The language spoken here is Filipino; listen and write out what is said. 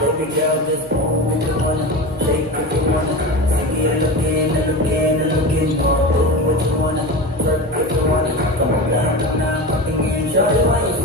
Baby girl, just move if you wanna, shake if you wanna, see it again and again and again. Do what you wanna, work if you wanna, come on down, patingin, show you why you